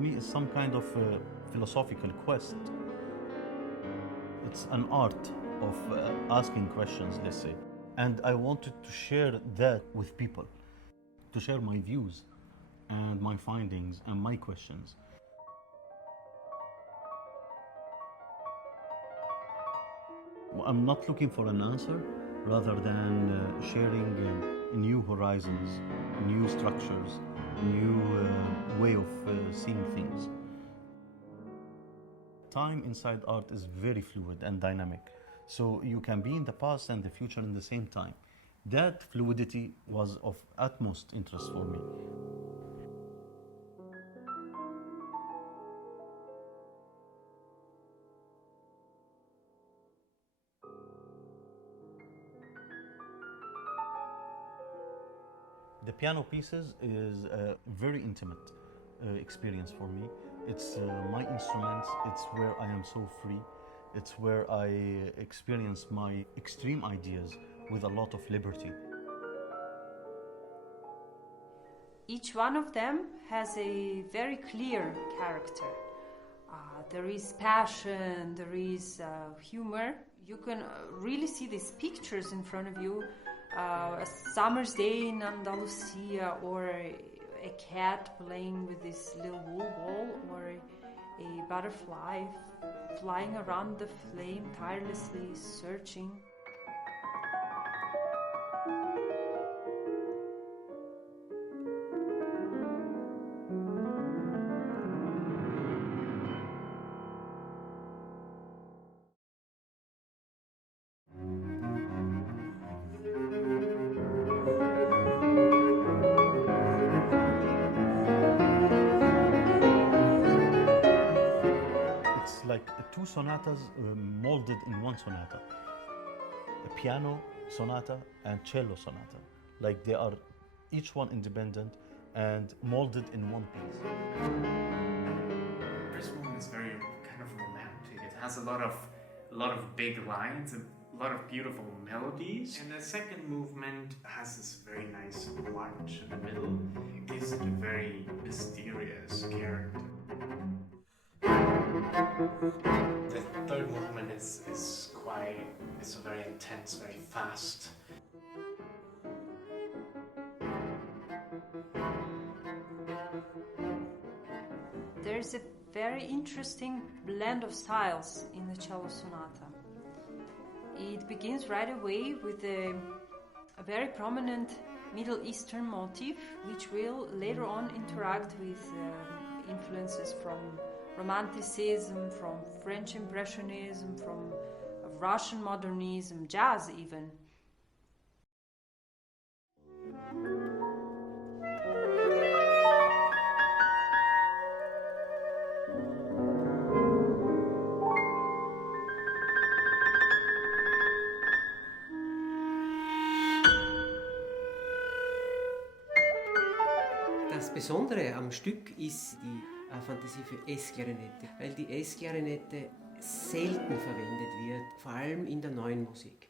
me is some kind of philosophical quest. It's an art of asking questions, let's say. And I wanted to share that with people, to share my views and my findings and my questions. I'm not looking for an answer, rather than sharing new horizons, new structures, new way of seeing things. Time inside art is very fluid and dynamic. So you can be in the past and the future in the same time. That fluidity was of utmost interest for me. The piano pieces is a very intimate experience for me. It's my instruments, it's where I am so free. It's where I experience my extreme ideas with a lot of liberty. Each one of them has a very clear character. There is passion, there is humor. You can really see these pictures in front of you. A summer's day in Andalucía, or a cat playing with this little wool ball, or a butterfly flying around the flame, tirelessly searching. Like two sonatas molded in one sonata. A piano sonata and cello sonata. Like they are each one independent and molded in one piece. The first movement is very kind of romantic. It has a lot of big lines, a lot of beautiful melodies. And the second movement has this very nice march in the middle. It gives it a very mysterious character. The third movement is very intense, very fast. There's a very interesting blend of styles in the cello sonata. It begins right away with a very prominent Middle Eastern motif, which will later on interact with influences from Romanticism, from French Impressionism, from Russian modernism, jazz even. Das Besondere am Stück ist die Fantasie für Es-Klarinette, weil die Es-Klarinette selten verwendet wird, vor allem in der neuen Musik.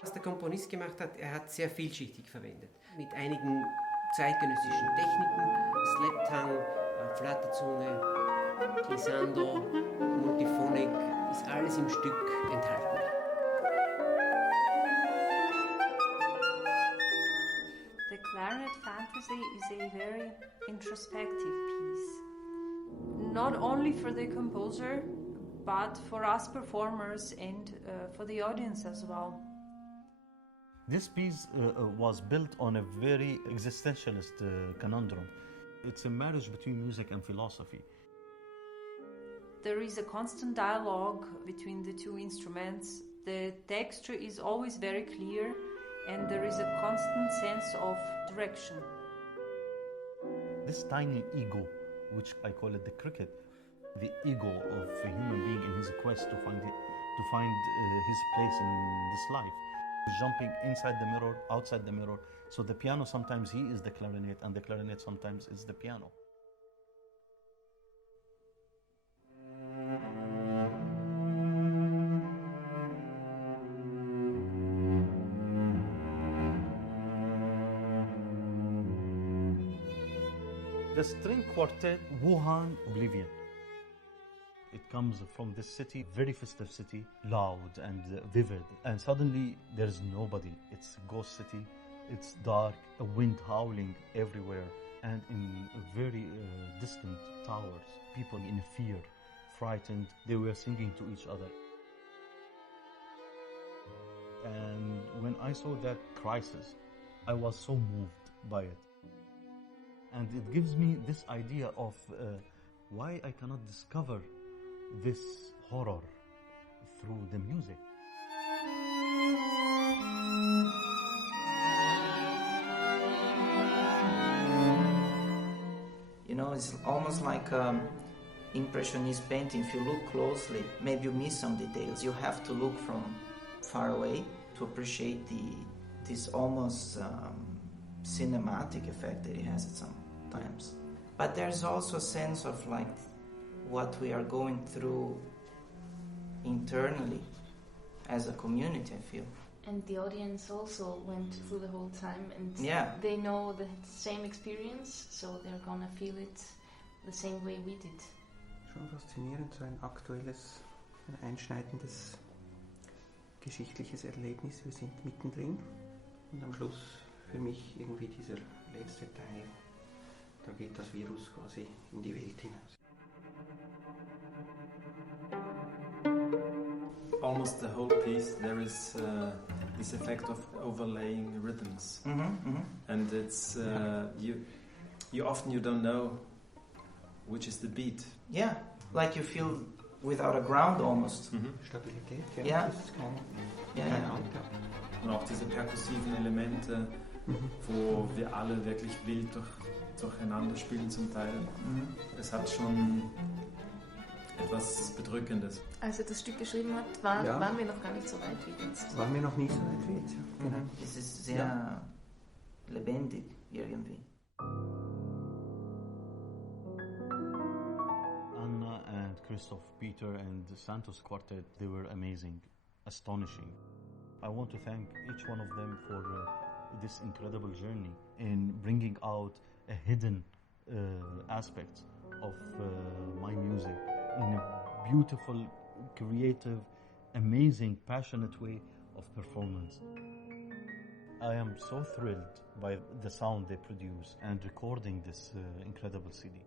Was der Komponist gemacht hat, er hat sehr vielschichtig verwendet, mit einigen zeitgenössischen Techniken, Slap-Tongue, Flatterzunge, Glissando, Multiphonik, ist alles im Stück enthalten. The Clarinet Fantasy is a very introspective piece, not only for the composer, but for us performers and for the audience as well. This piece was built on a very existentialist conundrum. It's a marriage between music and philosophy. There is a constant dialogue between the two instruments. The texture is always very clear, and there is a constant sense of direction. This tiny ego, which I call it the cricket, the ego of a human being in his quest to find his place in this life. He's jumping inside the mirror, outside the mirror. So the piano, sometimes he is the clarinet, and the clarinet sometimes is the piano. The string quartet Wuhan Oblivion. It comes from this city, very festive city, loud and vivid. And suddenly there's nobody. It's a ghost city. It's dark, a wind howling everywhere. And in very distant towers, people in fear, frightened, they were singing to each other. And when I saw that crisis, I was so moved by it. And it gives me this idea of why I cannot discover this horror through the music. You know, it's almost like impressionist painting. If you look closely, maybe you miss some details. You have to look from far away to appreciate this almost cinematic effect that it has at some times. But there's also a sense of like what we are going through internally as a community, I feel. And the audience also went through the whole time, and they know the same experience, so they're gonna feel it the same way we did. Schon faszinierend, so ein aktuelles, ein einschneidendes geschichtliches Erlebnis. Wir sind mittendrin und am Schluss für mich irgendwie dieser letzte Teil, da geht das Virus quasi in die Welt hinaus. Almost the whole piece there is this effect of overlaying rhythms, and it's you often you don't know which is the beat. Yeah, like you feel without a ground almost. Stabilität, Ja. das ist kein Halt. Und auch diese perkussiven Elemente, wo wir alle wirklich wild durcheinander spielen zum Teil. Es hat schon etwas Bedrückendes. Als er das Stück geschrieben hat, waren wir noch gar nicht so weit wie jetzt. Waren wir noch nie so weit wie jetzt, ja. Genau. Es ist sehr lebendig irgendwie. Anna and Christoph, Peter and the Santos Quartet, they were amazing, astonishing. I want to thank each one of them for this incredible journey in bringing out a hidden aspect of my music in a beautiful, creative, amazing, passionate way of performance. I am so thrilled by the sound they produce and recording this incredible CD.